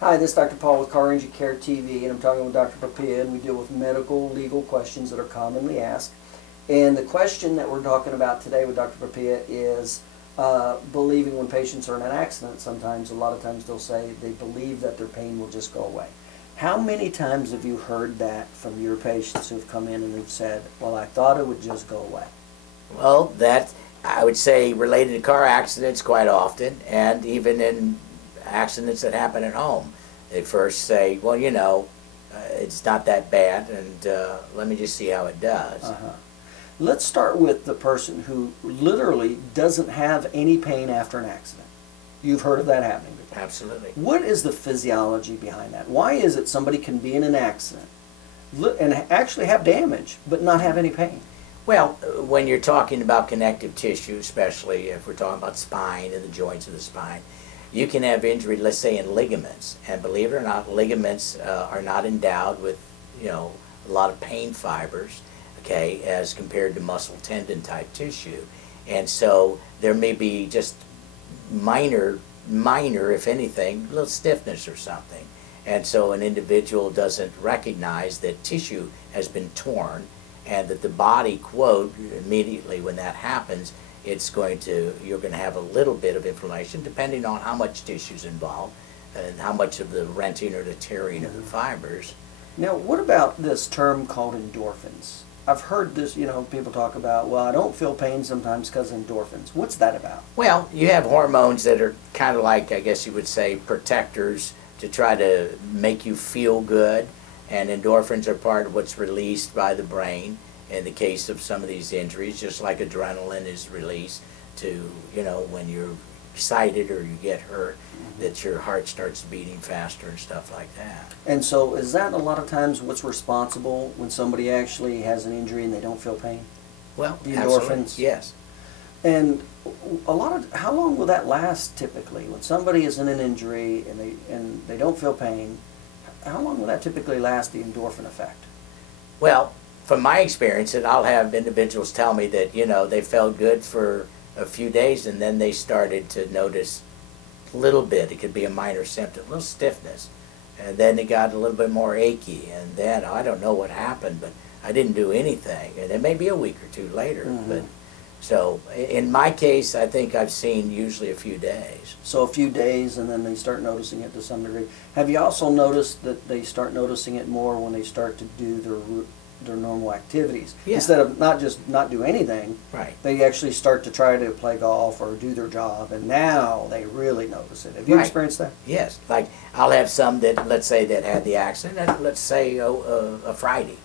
Hi, this is Dr. Paul with Car Engine Care TV, and I'm talking with Dr. Papia, and we deal with medical, legal questions that are commonly asked. And the question that we're talking about today with Dr. Papia is believing when patients are in an accident. Sometimes, a lot of times they'll say they believe that their pain will just go away. How many times have you heard that from your patients who've come in and they've said, well, I thought it would just go away? Well, that, I would say, related to car accidents quite often, and even in accidents that happen at home. They first say, well, you know, it's not that bad, and let me just see how it does. Let's start with the person who literally doesn't have any pain after an accident. You've heard of that happening before. Absolutely. What is the physiology behind that? Why is it somebody can be in an accident and actually have damage but not have any pain? Well, when you're talking about connective tissue, especially if we're talking about spine and the joints of the spine, you can have injury, let's say, in ligaments. And believe it or not, ligaments are not endowed with, you know, a lot of pain fibers, okay, as compared to muscle tendon type tissue. And so there may be just minor, if anything, a little stiffness or something. And so an individual doesn't recognize that tissue has been torn, and that the body, quote, immediately when that happens, you're going to have a little bit of inflammation depending on how much tissue is involved and how much of the renting or the tearing of the fibers. Now, what about this term called endorphins? I've heard this, you know, people talk about, well, I don't feel pain sometimes because of endorphins. What's that about? Well, you have hormones that are kind of like, I guess you would say, protectors to try to make you feel good, and endorphins are part of what's released by the brain in the case of some of these injuries, just like adrenaline is released to, you know, when you're excited or you get hurt, that your heart starts beating faster and stuff like that. And so is that a lot of times what's responsible when somebody actually has an injury and they don't feel pain? Well, the endorphins? absolutely. Yes. And how long will that last typically? When somebody is in an injury and they don't feel pain, how long will that typically last, the endorphin effect? Well, from my experience, and I'll have individuals tell me that, you know, they felt good for a few days and then they started to notice a little bit, it could be a minor symptom, a little stiffness, and then it got a little bit more achy, and then I don't know what happened, but I didn't do anything, and it may be a week or two later. But so in my case, I think I've seen usually a few days. So a few days, and then they start noticing it to some degree. Have you also noticed that they start noticing it more when they start to do their normal activities? Yeah. Instead of not do anything, Right. they actually start to try to play golf or do their job, and now they really notice it. Have you Right. experienced that? Yes. Like, I'll have some that, let's say, that had the accident, let's say a Friday,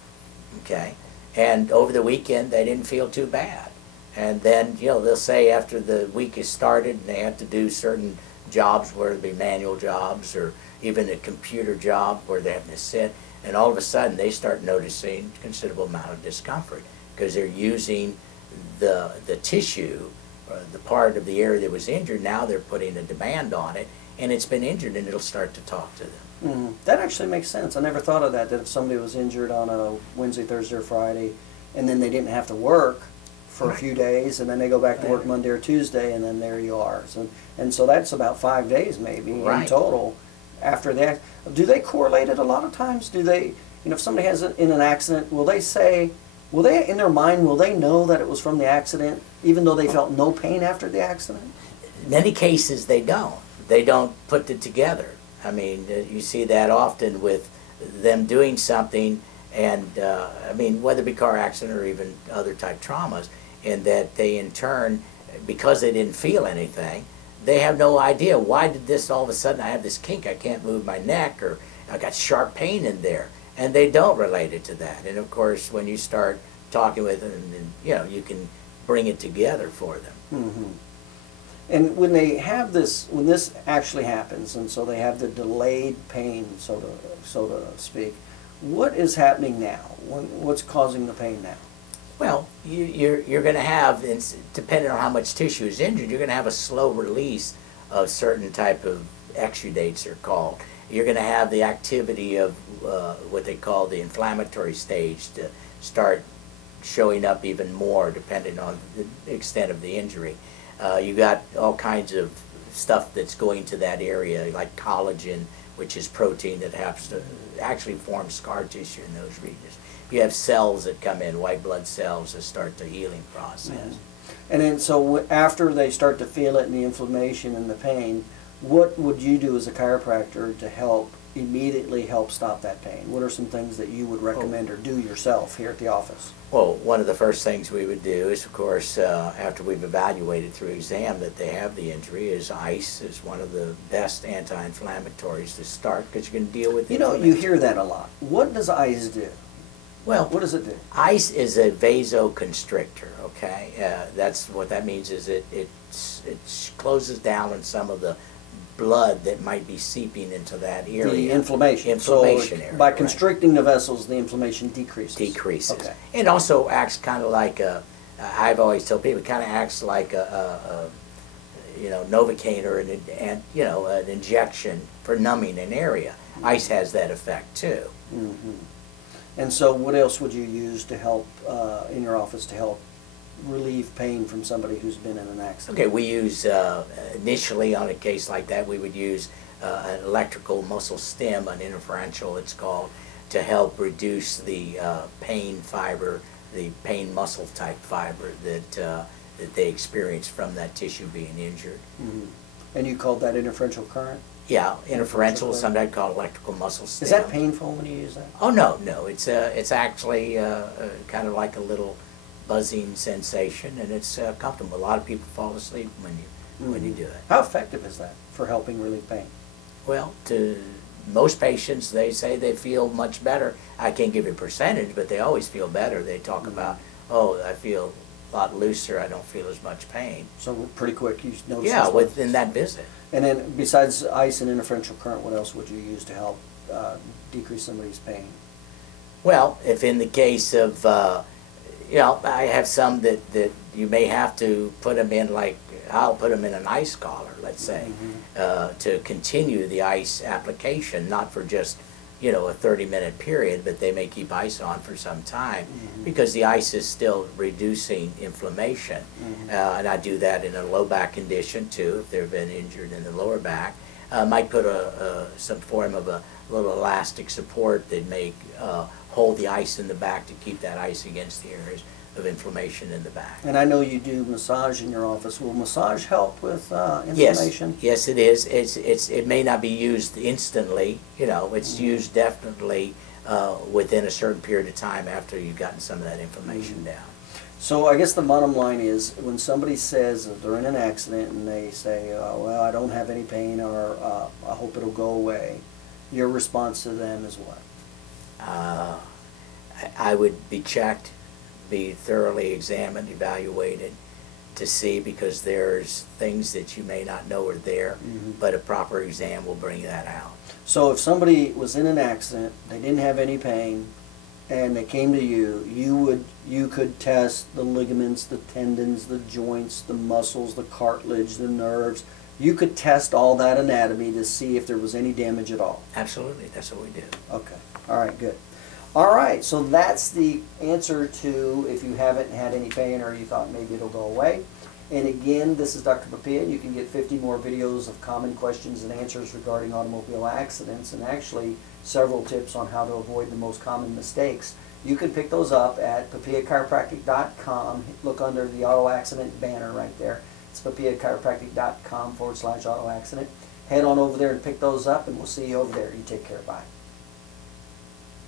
okay? And over the weekend, they didn't feel too bad. And then, you know, they'll say after the week is started and they have to do certain jobs, whether it be manual jobs or even a computer job where they have to sit, and all of a sudden they start noticing a considerable amount of discomfort because they're using the tissue, the part of the area that was injured. Now they're putting a demand on it, and it's been injured, and it'll start to talk to them. That actually makes sense. I never thought of that if somebody was injured on a Wednesday, Thursday, or Friday, and then they didn't have to work for a few days, and then they go back to work Monday or Tuesday, and then there you are. And so that's about 5 days maybe in total after that. Do they correlate it a lot of times? Do they, you know, if somebody has it in an accident, will they in their mind, will they know that it was from the accident even though they felt no pain after the accident? In many cases they don't. They don't put it together. I mean, you see that often with them doing something, and I mean, whether it be car accident or even other type traumas, in that they in turn, because they didn't feel anything, they have no idea, why did this all of a sudden I have this kink, I can't move my neck, or I got sharp pain in there, and they don't relate it to that. And of course, when you start talking with them, and, you know, you can bring it together for them. And when they have this, when this actually happens, and so they have the delayed pain, so to speak, what is happening now? What's causing the pain now? Well, you're going to have, depending on how much tissue is injured, you're going to have a slow release of certain type of exudates are called. You're going to have the activity of what they call the inflammatory stage to start showing up even more depending on the extent of the injury. You got all kinds of stuff that's going to that area, like collagen, which is protein that helps to actually form scar tissue in those regions. You have cells that come in, white blood cells, that start the healing process. Mm-hmm. And then, so after they start to feel it and the inflammation and the pain, what would you do as a chiropractor to help immediately help stop that pain? What are some things that you would recommend or do yourself here at the office? Well, one of the first things we would do is, of course, after we've evaluated through exam that they have the injury, is ice is one of the best anti-inflammatories to start, because you can deal with it. You know, you hear that a lot. What does ice do? Well, what does it do? Ice is a vasoconstrictor, okay? That's what that means, is it closes down on some of the blood that might be seeping into that area. The inflammation. Inflammation so area, by constricting the vessels, the inflammation decreases. Decreases. Okay. It also acts kind of like I've always told people, it kind of acts like a Novocaine or an injection for numbing an area. Ice has that effect too. Mm-hmm. And so what else would you use to help in your office to help relieve pain from somebody who's been in an accident? Okay, we use, initially on a case like that, we would use an electrical muscle stim, an interferential it's called, to help reduce the pain fiber, the pain muscle type fiber that they experience from that tissue being injured. Mm-hmm. And you called that interferential current? Yeah, interferential, sometimes called electrical muscle stim. Is that painful when you use that? Oh, no, it's actually kind of like a little buzzing sensation, and it's comfortable. A lot of people fall asleep when you do it. How effective is that for helping relieve pain? Well, to most patients, they say they feel much better. I can't give you a percentage, but they always feel better. They talk about, oh, I feel a lot looser, I don't feel as much pain. So pretty quick, you notice. Yeah, within that visit. And then besides ice and interferential current, what else would you use to help decrease somebody's pain? Well, if in the case of, I have some that you may have to put them in, like, I'll put them in an ice collar, let's say, to continue the ice application, not for just, a 30-minute period, but they may keep ice on for some time because the ice is still reducing inflammation. And I do that in a low back condition too, if they've been injured in the lower back. Might put some form of a little elastic support that may hold the ice in the back to keep that ice against the areas of inflammation in the back. And I know you do massage in your office. Will massage help with inflammation? Yes, it is. It may not be used instantly. It's used definitely within a certain period of time after you've gotten some of that inflammation down. So I guess the bottom line is, when somebody says that they're in an accident and they say, well, I don't have any pain, or I hope it'll go away, your response to them is what? I would be checked, be thoroughly examined, evaluated to see, because there's things that you may not know are there, but a proper exam will bring that out. So if somebody was in an accident, they didn't have any pain, and they came to you, you could test the ligaments, the tendons, the joints, the muscles, the cartilage, the nerves. You could test all that anatomy to see if there was any damage at all. Absolutely, that's what we do. Okay, all right, good. All right, so that's the answer to if you haven't had any pain or you thought maybe it'll go away. And again, this is Dr. Papia. You can get 50 more videos of common questions and answers regarding automobile accidents, and actually several tips on how to avoid the most common mistakes. You can pick those up at papiachiropractic.com. Look under the auto accident banner right there. It's papiachiropractic.com/auto accident. Head on over there and pick those up, and we'll see you over there. You take care. Bye.